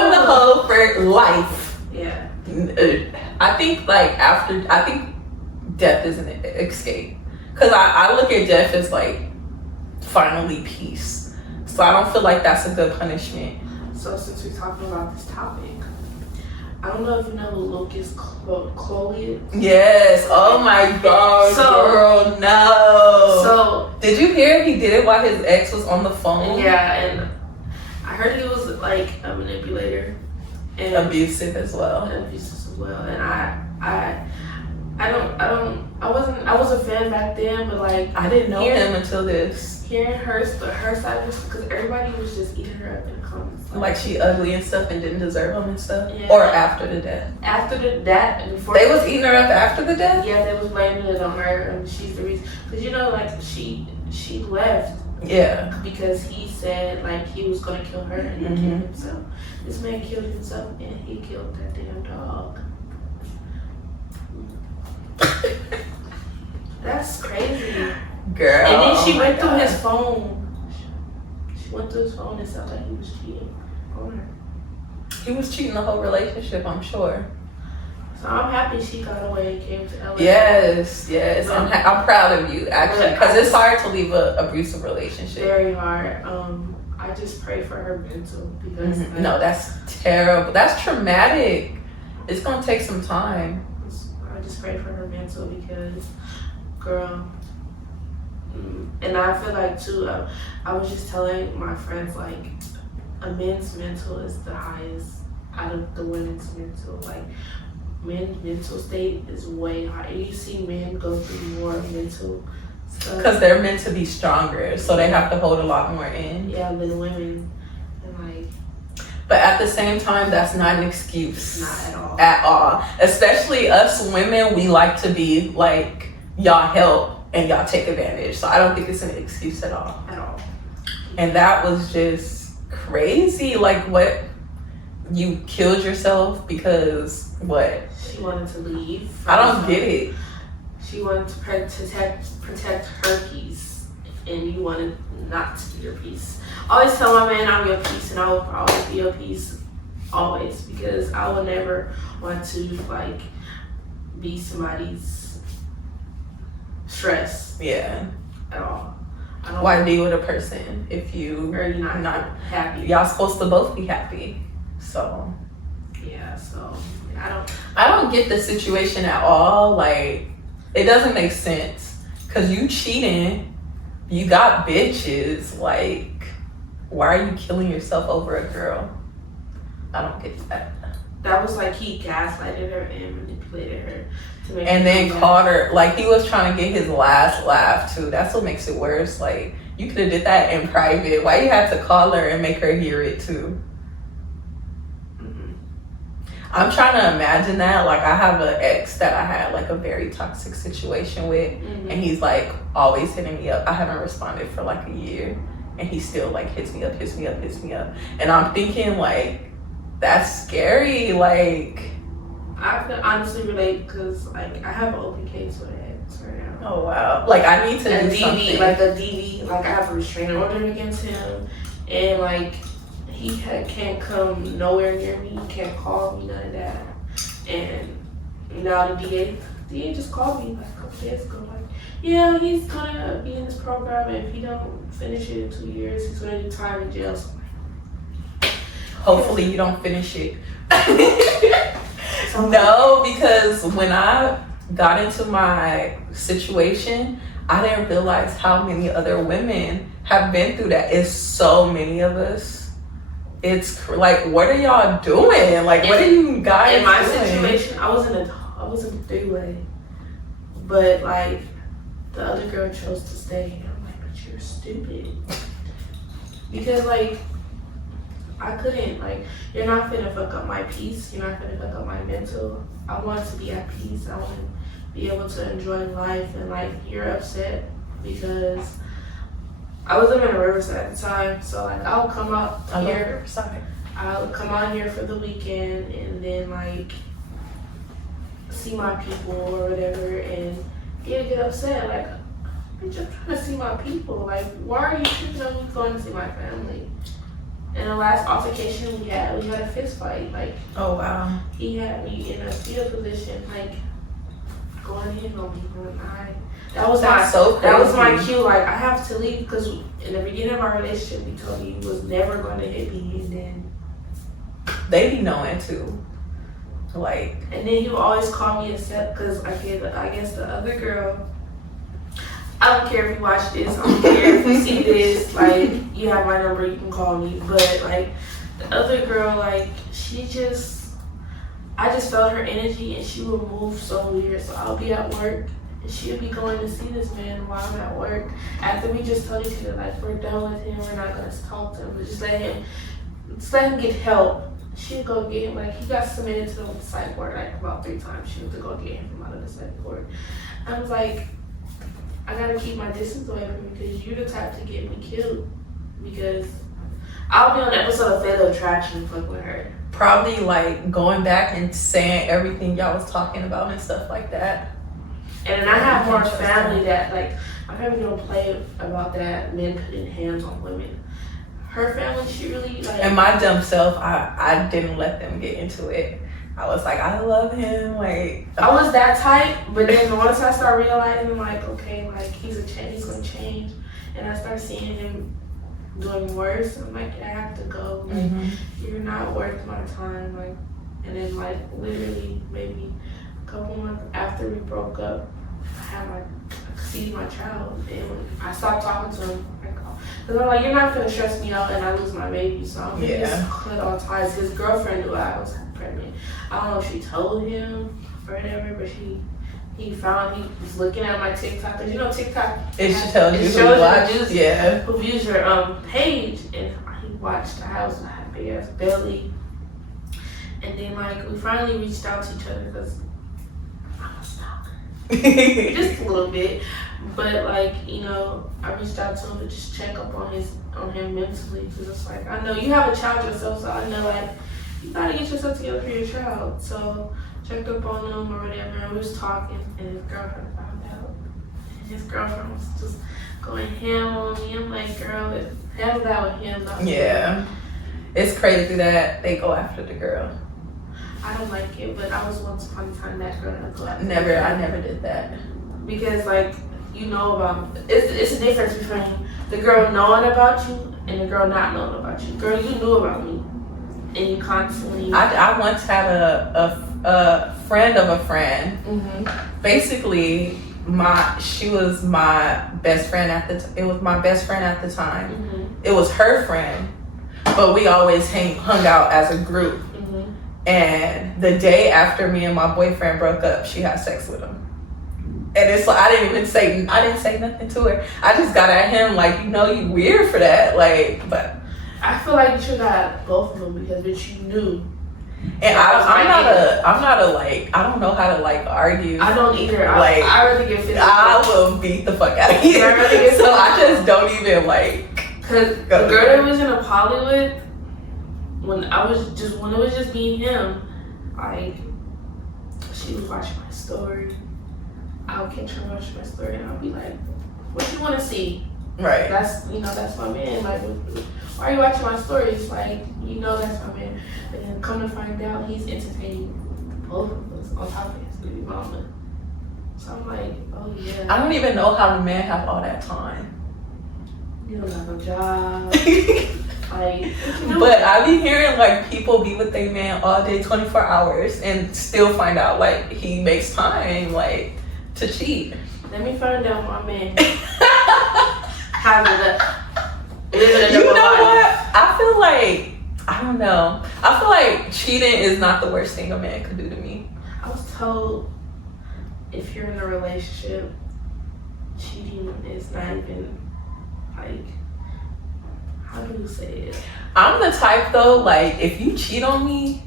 in the hole for life. Yeah. I think death is an escape. Cause I look at death as like finally peace. So I don't feel like that's a good punishment. So since we're talking about this topic, I don't know if you know who Lucas Chloe is. Yes. Oh my God, girl, no. So did you hear he did it while his ex was on the phone? Yeah, and I heard he was like a manipulator and abusive as well. And I was a fan back then, but like I didn't know him until this. Hearing her side, because everybody was just eating her up in the comments. Like she ugly and stuff and didn't deserve him and stuff? Yeah. Or after the death? After the death. Before they was eating her up after the death? Yeah, they was blaming it on her and she's the reason. Because like she left. Yeah. Because he said like he was going to kill her and he killed himself. This man killed himself and he killed that damn dog. That's crazy. Girl. And then she went through his phone. She went through his phone and said that he was cheating on her. He was cheating the whole relationship, I'm sure. So I'm happy she got away and came to LA. Yes. I'm proud of you, actually, because it's hard to leave an abusive relationship. Very hard. I just pray for her mental because no, that's terrible. That's traumatic. It's gonna take some time. I just pray for her mental because, girl. And I feel like too, I was just telling my friends like a man's mental is the highest out of the women's mental. Like men's mental state is way higher. You see men go through more mental stuff. Because they're meant to be stronger, so they have to hold a lot more in. Yeah, than women. And like, but at the same time, that's not an excuse. Not at all. Especially us women, we like to be like, y'all help. And y'all take advantage. So I don't think it's an excuse at all. At all. And that was just crazy. Like, what? You killed yourself because what? She wanted to leave. I don't get it. She wanted to protect her peace. And you wanted not to be your peace. I always tell my man I'm your peace and I will always be your peace. Always. Because I will never want to like be somebody's stress Yeah. at all. I don't Why be with a person if you or you're not happy? Y'all supposed to both be happy. So yeah, so I don't get the situation at all. Like, it doesn't make sense. Cause you cheating, you got bitches. Like, why are you killing yourself over a girl? I don't get that. That was like he gaslighted her and manipulated her to make And her then feel called her, like, he was trying to get his last laugh too. That's what makes it worse. Like, you could have did that in private. Why you had to call her and make her hear it too? mm-hmm. I'm trying to imagine that. Like, I have an ex that I had like a very toxic situation with, Mm-hmm. and he's like always hitting me up. I haven't responded for like a year, and he still like hits me up. And I'm thinking, like, that's scary. Like, I can honestly relate because like I have an open case with an ex right now. oh wow. Like, I need to And do DV, something. like a DV, like I have a restraining order against him, and like he can't come nowhere near me, he can't call me, none of that. And now the DA just called me like a couple days ago, like, yeah, he's gonna be in this program, and if he don't finish it in 2 years, he's gonna do time in jail. So Hopefully you don't finish it. No, because when I got into my situation, I didn't realize how many other women have been through that. It's so many of us. It's like, what are y'all doing? Like, what are you guys in my doing? situation, I was in a three-way, but like the other girl chose to stay, and I'm like, but you're stupid, because like I couldn't, like, you're not finna fuck up my peace, you're not finna fuck up my mental. I want to be at peace, I want to be able to enjoy life, and like you're upset because I was living in Riverside at the time, so like I'll come out here. I'll come out here for the weekend and then like see my people or whatever, and get upset. Like, bitch, I'm trying to see my people. Like, why are you tripping on me going to see my family? And the last altercation we had a fist fight. Like, oh wow, he had me in a fetal position, like going in on me. That was my cue. Like, I have to leave because in the beginning of our relationship, we told me he was never going to hit me, and then they be knowing too. Like, and then he would always call me a step because I guess the other girl. I don't care if you watch this. I don't care if you see this. Like, you have my number, you can call me. But like the other girl, like I just felt her energy, and she would move so weird. So I'll be at work, and she'll be going to see this man while I'm at work. After we just told each other, like, we're done with him, we're not gonna talk to him, but just let him get help. She'd go get him, like, he got submitted to the psych ward like about 3 times. She had to go get him from out of the psych ward. I was like, I gotta keep my distance away from you because you're the type to get me killed. Because I'll be on an episode of Fatal Attraction fuck with her. probably like going back and saying everything y'all was talking about and stuff like that. And then I have more family that, like, my family don't play about that, men putting hands on women. Her family, she really, like... And my dumb self, I didn't let them get into it. I was like, I love him, like... I was that type, but then once I start realizing, like, okay, like, he's gonna change, and I start seeing him doing worse, I'm like, I have to go. Like, you're not worth my time, like, and then, like, literally, maybe a couple months after we broke up, I conceived my child, and when I stopped talking to him, because I'm like, you're not gonna stress me out and I lose my baby, so I'm gonna just cut all ties. His girlfriend knew I was pregnant. I don't know if she told him or whatever, but he was looking at my TikTok, because you know TikTok, it tells you who views your page, and he watched. I had big ass belly, and then like we finally reached out to each other because I'm a stalker, just a little bit. But like, you know, I reached out to him to just check up on him mentally, because it's like, I know you have a child yourself, so I know like you gotta get yourself together for your child. So checked up on him or whatever, and we was talking, and his girlfriend found out, and his girlfriend was just going ham on me. I'm like, girl, handle that with him. Not it's crazy that they go after the girl. I don't like it, but I was once upon a time that girl that go after. I never did that. Because like, you know about. It's a difference between the girl knowing about you and the girl not knowing about you. Girl, you knew about me, and you constantly. I once had a friend of a friend. Mm-hmm. Basically, she was my best friend at the. It was my best friend at the time. Mm-hmm. It was her friend, but we always hung out as a group. Mm-hmm. And the day after me and my boyfriend broke up, she had sex with him. And it's like I didn't say nothing to her. I just got at him like, you know, you weird for that. Like, but I feel like you should have both of them because bitch, you knew. And I'm not a like, I don't know how to like argue. I don't either. Like, I really get physical. I will beat the fuck out of you. I really get So I just don't even like. Cause the girl that was in a poly with, when it was just me and him, like she was watching my story. I'll catch her watching my story and I'll be like, "What you want to see?" Right. That's that's my man. Like, why are you watching my stories? Like, that's my man. And then come to find out, he's entertaining both of us on top of his baby mama. So I'm like, oh yeah. I don't even know how the man have all that time. You don't have no job. Like, But I be hearing like people be with their man all day, 24 hours, and still find out like he makes time like to cheat. Let me find out my man having living a You double know life. what? I feel like I don't know. I feel like cheating is not the worst thing a man could do to me. I was told if you're in a relationship, cheating is not even like, how do you say it? I'm the type though, like if you cheat on me,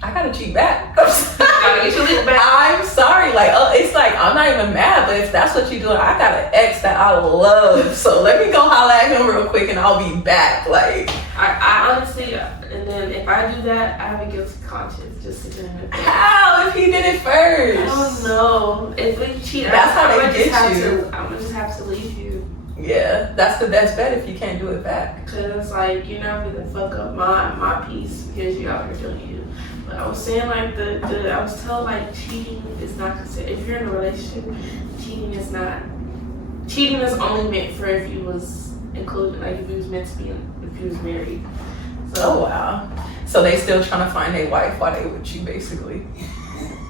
I gotta cheat back. Gotta get your lick back. I'm sorry, like it's like I'm not even mad, but if that's what you're doing, I got an ex that I love, so let me go holler at him real quick and I'll be back. Like I honestly, and then if I do that, I have a guilty conscience just sitting in the how if he did it first? I don't know. If we cheat, That's how they get you. I'm gonna just have to leave you. Yeah, that's the best bet if you can't do it back. Cause it's like you're not gonna fuck up my peace because you're out here doing you. But I was saying like I was told like cheating is not considered. If you're in a relationship, cheating is not. Cheating is only meant for if you was included, like if you was meant to be, if you was married. So, Oh wow. So they still trying to find a wife while they with you, basically.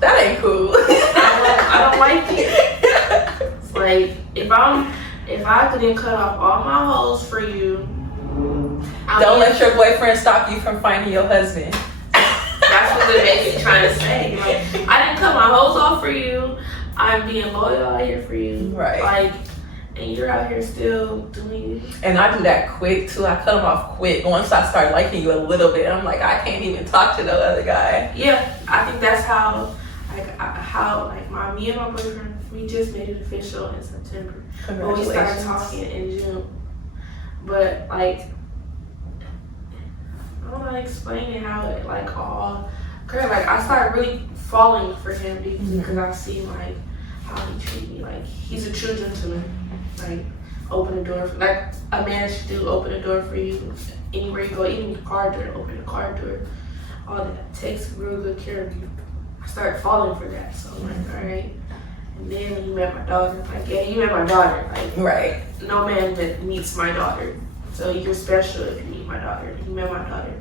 That ain't cool. I don't like it. It's like if I couldn't cut off all my hoes for you, Don't let your boyfriend stop you from finding your husband. That's what they're basically trying to say. Like, I didn't cut my hoes off for you. I'm being loyal out here for you. Right. Like, and you're out here still doing you. And I do that quick too. I cut them off quick. Once I start liking you a little bit, I'm like, I can't even talk to the other guy. Yeah, I think that's how me and my boyfriend, we just made it official in September. But we started talking in June. But like, I don't know how to explain it, how it like all, cause like I started really falling for him because I see like how he treat me. Like he's a true gentleman. Like open the door, like a man should do. Open the door for you anywhere you go, even the car door. Open the car door. All that takes real good care of you. I started falling for that, so I'm like, all right. And then when you met my daughter, like yeah, you met my daughter. Like Right. no man that meets my daughter. So you're special if you meet my daughter. He met my daughter.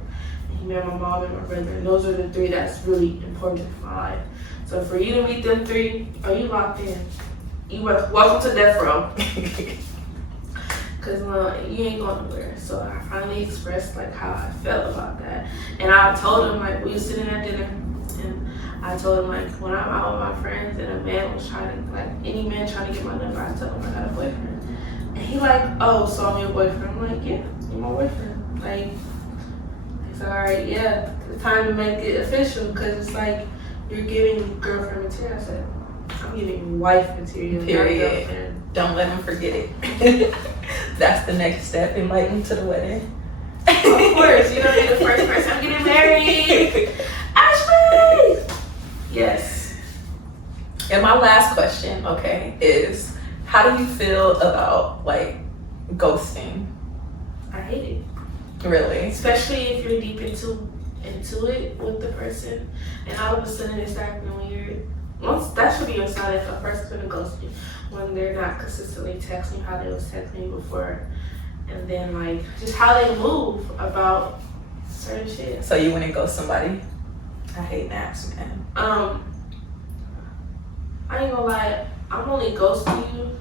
And he met my mom and my brother. And those are the three that's really important in my life. So for you to meet them three, are you locked in? You welcome to death row. Cause you ain't going nowhere. So I finally expressed like how I felt about that. And I told him like we was sitting at dinner and I told him like when I'm out with my friends and a man was trying to like any man trying to get my number, I tell him I got a boyfriend. And he like, oh, so I'm your boyfriend. I'm like, yeah, you're my boyfriend. Like, he's like, all right, yeah, it's time to make it official because it's like you're giving girlfriend material. I said, I'm giving wife material. Period. Don't let him forget it. That's the next step. Invite him to the wedding. Of course, you don't be the first person getting married. Ashley! Yes. And my last question, okay, is how do you feel about like ghosting? I hate it. Really? Especially if you're deep into it with the person and all of a sudden it's acting weird. Once that should be a sign if a person's gonna ghost you when they're not consistently texting how they was texting you before, and then like just how they move about certain shit. So you wouldn't ghost somebody? I hate naps, man. I ain't gonna lie, I'm only ghosting you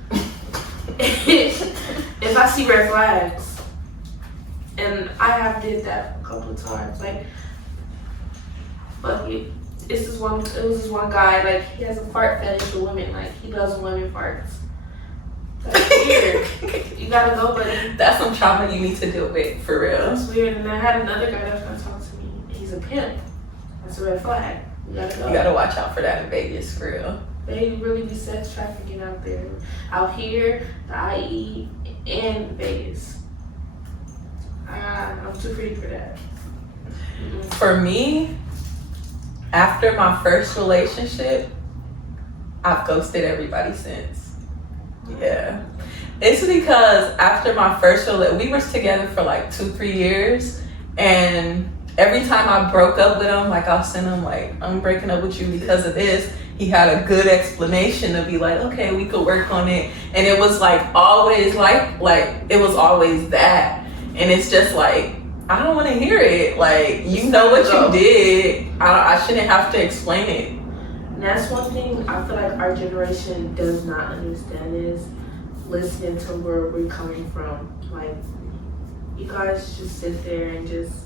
if I see red flags, and I have did that a couple of times. Like, fuck it. It was this one guy, like, he has a fart fetish for women. Like, he loves women farts. That's weird. You gotta go, buddy. That's some trauma you need to deal with, for real. That's weird. And I had another guy that was gonna talk to me. He's a pimp. That's a red flag. You gotta go. You gotta watch out for that in Vegas, for real. They really be sex trafficking out there. Out here, the IE, and Vegas. I'm too pretty for that. For me, after my first relationship, I've ghosted everybody since. Yeah. It's because after my first relationship, we were together for like 2-3 years, and every time I broke up with him, like I'll send him like, I'm breaking up with you because of this. He had a good explanation to be like, okay, we could work on it. And it was like always like it was always that. And it's just like, I don't want to hear it. Like, you know what you did. I shouldn't have to explain it. And that's one thing I feel like our generation does not understand is listening to where we're coming from. Like, you guys just sit there and just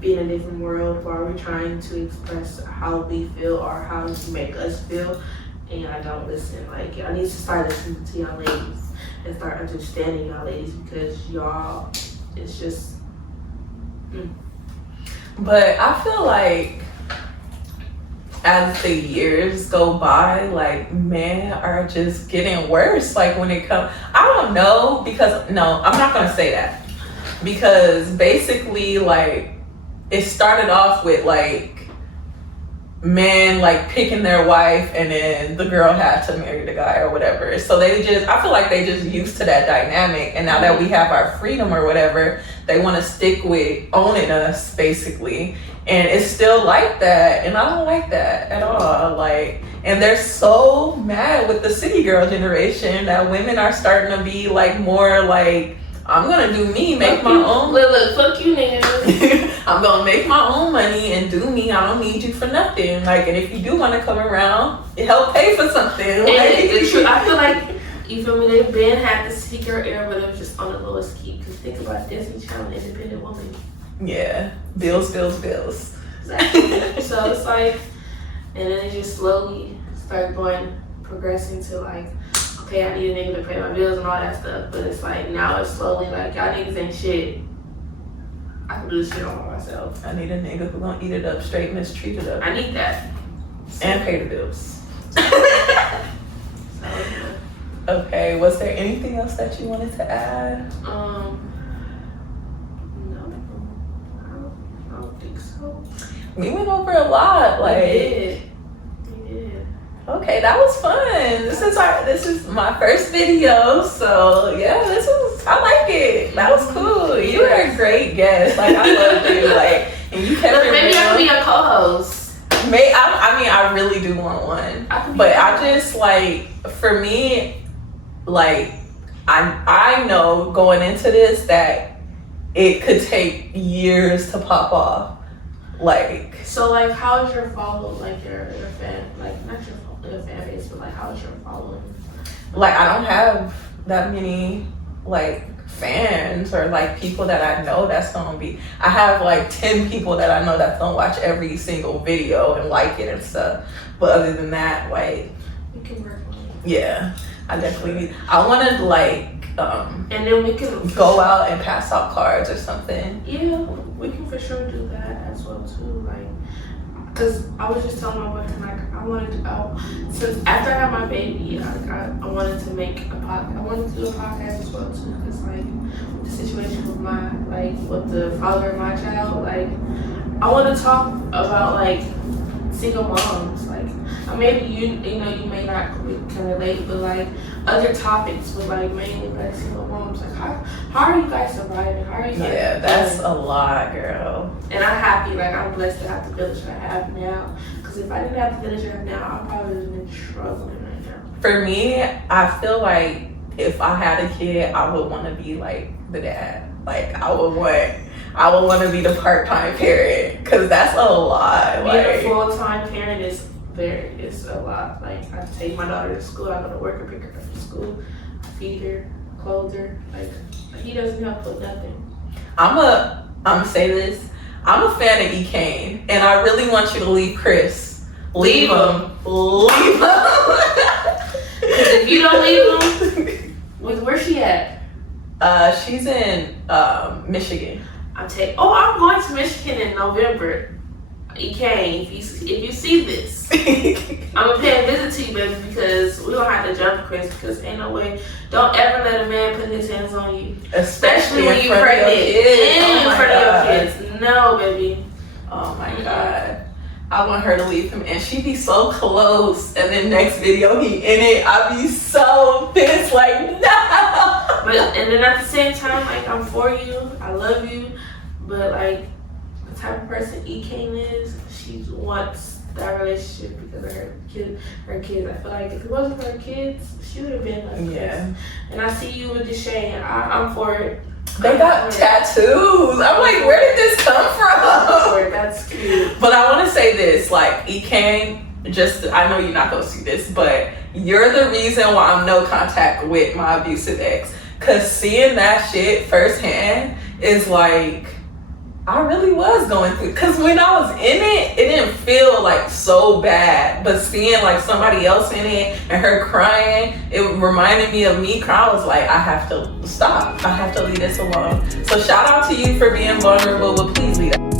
be in a different world while we're trying to express how we feel or how you make us feel, and I don't listen. Like, I need to start listening to y'all ladies and start understanding y'all ladies, because y'all, it's just But I feel like as the years go by, like, men are just getting worse. Like, when it comes, I don't know, because no, I'm not gonna say that, because basically, like, it started off with like men like picking their wife, and then the girl had to marry the guy or whatever. So I feel like they just used to that dynamic, and now that we have our freedom or whatever, they want to stick with owning us basically. And it's still like that, and I don't like that at all. Like, and they're so mad with the city girl generation that women are starting to be like more like, I'm gonna do me, make my own. Look, fuck you, niggas. I'm gonna make my own money and do me. I don't need you for nothing. Like, and if you do want to come around, it help pay for something. I feel like, you feel me? They've been had the city girl era, but it was just on the lowest key. Because think about Disney Channel, independent woman. Yeah, bills. Exactly. So it's like, and then it just slowly started progressing to like, okay, I need a nigga to pay my bills and all that stuff. But it's like, now it's slowly like, y'all niggas ain't shit. I can do this shit all by myself. I need a nigga who gonna eat it up straight, mistreat it up. I need that. And pay the bills. So, Okay, was there anything else that you wanted to add? no, I don't think so. We went over a lot. Like, We did. Okay, that was fun. This is my first video, so yeah, I like it. That was cool. You were a great guest. Like, I loved you. Like, and you kept it maybe real. I can be a co-host. I mean, I really do want one, but I just like, for me, like, I know going into this that it could take years to pop off. Like, so like, how's your follow? Like your fan, like not your fan base, but like, how's your following? Like, I don't have that many like fans or like people that I know that's gonna be. I have like 10 people that I know that's gonna watch every single video and like it and stuff. But other than that, like, We can work on it. yeah, I definitely. I want to like. And then we can go out and pass out cards or something. Yeah, we can for sure do that as well too. Like, cause I was just telling my boyfriend, like, I wanted to go, since after I had my baby, I wanted to make a podcast. I wanted to do a podcast as well too, cause like the situation with the father of my child, like, I want to talk about like single moms, like, maybe you know you may not can relate, but like other topics with like mainly like single moms, like how are you guys surviving? How are you guys? Yeah, that's a lot, girl. And I'm happy, like I'm blessed to have the village that I have now, because Because if I didn't have to get a job now, I probably would have been struggling right now. For me, I feel like if I had a kid, I would want to be like the dad. Like I would want to be the part-time parent because that's a lot. Being Like a full-time parent is a lot. Like I take my daughter to school, I go to work and pick her up from school, feed her, clothe her. Like he doesn't help with nothing. I'm say this. I'm a fan of E. Kane, and I really want you to leave Chris. Leave him. Leave him. Because if you don't leave him, where's she at? She's in Michigan. I'm going to Michigan in November. E. Kane, if you see this, I'm gonna pay a visit to you, baby, because we don't have to jump Chris. Because ain't no way. Don't ever let a man put his hands on you, especially when you're pregnant and in front of your kids. No, baby. Oh my god. I want her to leave him, and she be so close, and then next video he in it, I be so pissed, like no. And then at the same time, like I'm for you, I love you, but like the type of person E. Kane is, she wants that relationship because of her kids. I feel like if it wasn't for her kids, she would have been like this. And I see you with Deshae, I'm for it. They got tattoos. I'm like, where did this come from? That's cute. But I want to say this, like, E. Kane, I know you're not going to see this, but you're the reason why I'm no contact with my abusive ex. Because seeing that shit firsthand is like, I really was going through. Because when I was in it didn't feel like so bad. But seeing like somebody else in it and her crying, it reminded me of me crying. I was like, I have to stop. I have to leave this alone. So shout out to you for being vulnerable, but please leave that.